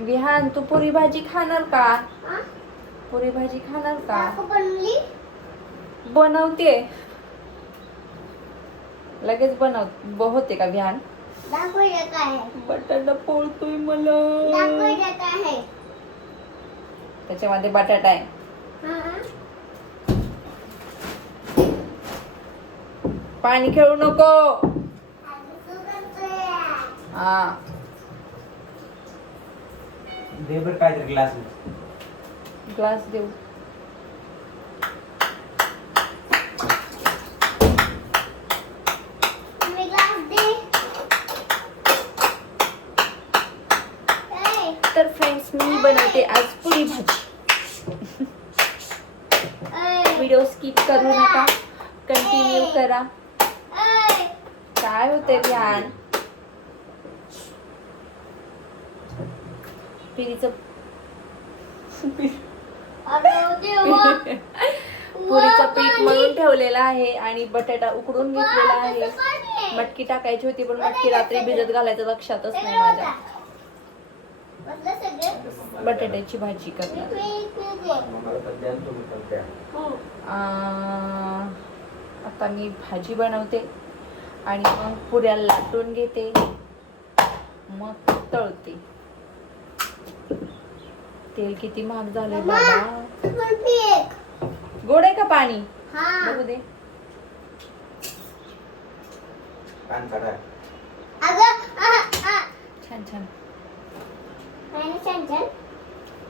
विहान तू पुरी भाजी खाणार का? पुरी भाजी खाणार का? बनवते लगेच होते का विहान? बटाटा पोळतोय मला. त्याच्यामध्ये बटाटा आहे. पाणी खेळू नको. हा देवर काय तर ग्लास देऊ. तर फ्रेंड्स मी बनवते आज पुरी भाजी. व्हिडिओ स्किप करू नका, कंटिन्यू करा. काय होते ध्यान? पुरीचं पीठ मळून ठेवलेलं आहे आणि बटाटा उकडून घेतलेला आहे. मटकी टाकायची होती पण मटकी रात्री भिजत घालायचं लक्षातच नाही माझ्या. बटाट्याची भाजी करणार. आता मी भाजी बनवते आणि मग पुऱ्या लाटून घेते, मग तळते. तेल किती महाग झाले बाबा. गोड आहे का पाणी? बघू दे. छान छान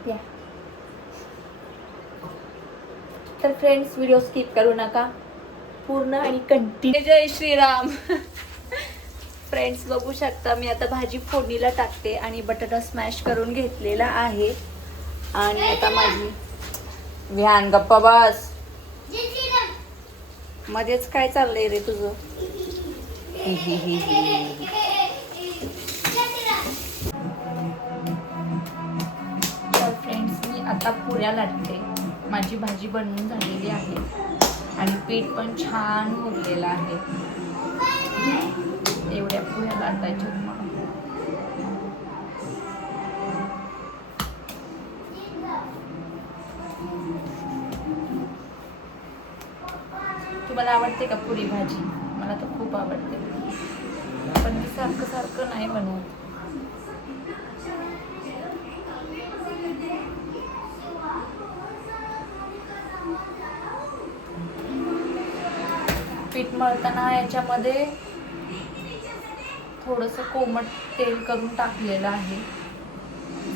या. तर फ्रेंड्स व्हिडिओ स्किप करू नका, पूर्ण आणि कंटिन्यू. जय श्रीराम. फ्रेंड्स बघू शकता मी आता भाजी फोडणीला टाकते आणि बटाटा स्मॅश करून घेतलेला आहे. आणि आता माझी विहान गप्पा बस. मध्येच काय चाललंय रे तुझं? तर फ्रेंड्स मी आता पुऱ्या लाटते. माझी भाजी बनवून झालेली आहे आणि पीठ पण छान उरलेलं आहे. एवढ्या पुऱ्या लाटायच्या मला. तुम्हाला आवडते का पुरी भाजी? मला तर खूप आवडते, पण मी सारखं सारखं नाही बनवत. पीठ मळताना याच्यामध्ये थोडंसं कोमट तेल करून टाकलेलं आहे,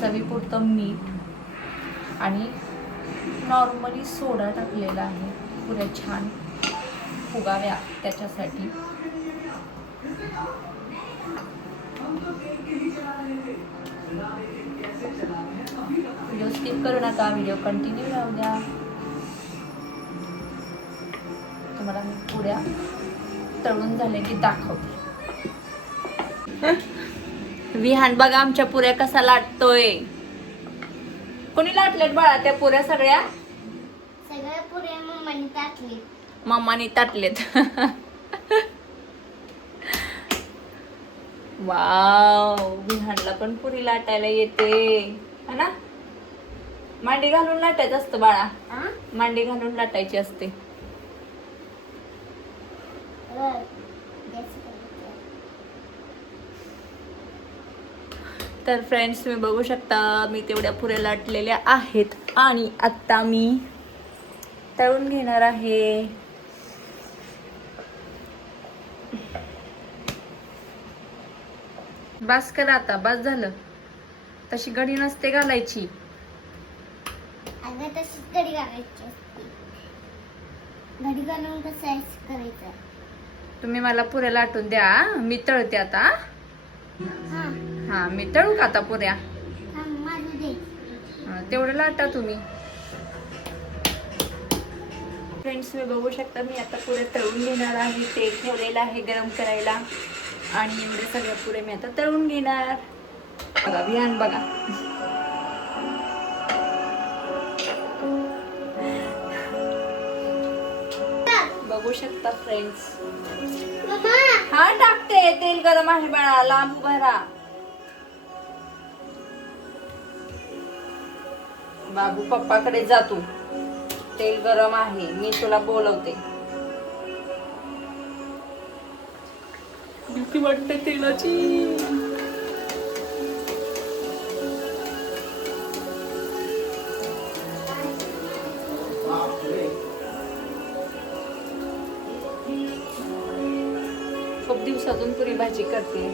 चवीपुरतं मीठ आणि नॉर्मली सोडा टाकलेला आहे. पुऱ्या छान फुगाव्या त्याच्यासाठी. व्हिडिओ स्किप करू नका, व्हिडिओ कंटिन्यू राहू द्या. तुम्हाला मी पुऱ्या तळून झाले की दाखवते. विहान बघा आमच्या पुऱ्या कसा लाटतोय. कोणी लाटल्यात बाळा त्या पुऱ्या? सगळ्या पुऱ्या मम्माने टाकली. मम्माने टाकलेत. वाव, विहानला पण पुरी लाटायला येते है ना? मांडी घालून लाटायचं असतं बाळा. मांडी घालून लाटायची असते. तर फ्रेंड्स तुम्ही बघू शकता मी तेवढ्या पुऱ्या लाटलेल्या आहेत आणि आता मी तळून घेणार आहे. बस करा आता, बस झालं. तशी घडी नसते घालायची. अगं तशीच घडी घालायची असते. घडी घालून कसं करायचं? तुम्ही मला पुऱ्या लाटून द्या, मी तळते आता. हा मी तळू का आता पुऱ्या? तेवढं लाटा तुम्ही. फ्रेंड्स तुम्ही बघू शकता मी आता पुऱ्या तळून घेणार आहे. तेल ठेवलेलं आहे गरम करायला आणि एवढे सगळ्या पुऱ्या मी आता तळून घेणार. बघा विहान बघा. बघू शकता फ्रेंड्स. हा टाकते, तेल गरम आहे बाळा, लांब उभा राहा. बाबू पप्पाकडे जातो. तेल गरम आहे, मी तुला बोलवते. भीती वाटते तेलाची. खूप दिवसातून पुरी भाजी करते.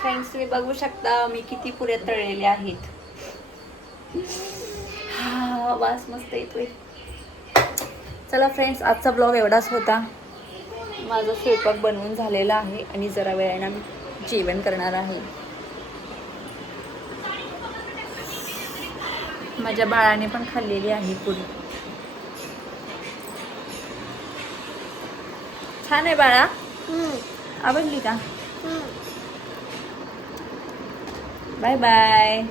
फ्रेंड्स तुम्ही बघू शकता मी किती पुऱ्या तळलेल्या आहेत. हा वास मस्त येतोय. चला फ्रेंड्स, आजचा ब्लॉग एवढाच होता. माझा स्वयंपाक बनवून झालेला आहे आणि जरा वेळाने मी जेवण करणार आहे. माझ्या बाळाने पण खाल्लेली आहे पुरी. छान आहे बाळा, आवडली का? Bye bye.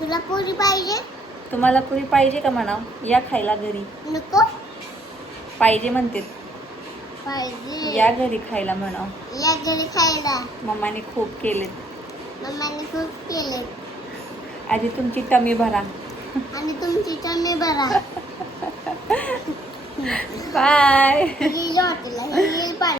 तुला पुरी पाहिजे? तुम्हाला पुरी पाहिजे का म्हणाव? या खायला घरी. नको पाहिजे म्हणते. पाहिजे. या घरी खायला म्हणाव. या घरी खायला. मम्माने खूप केलेत. मम्माने खूप केले. आधी तुमची टमी भरा. आणि तुमची टमी भरा. बाय. गेली हॉटेलला, गेली पाणी.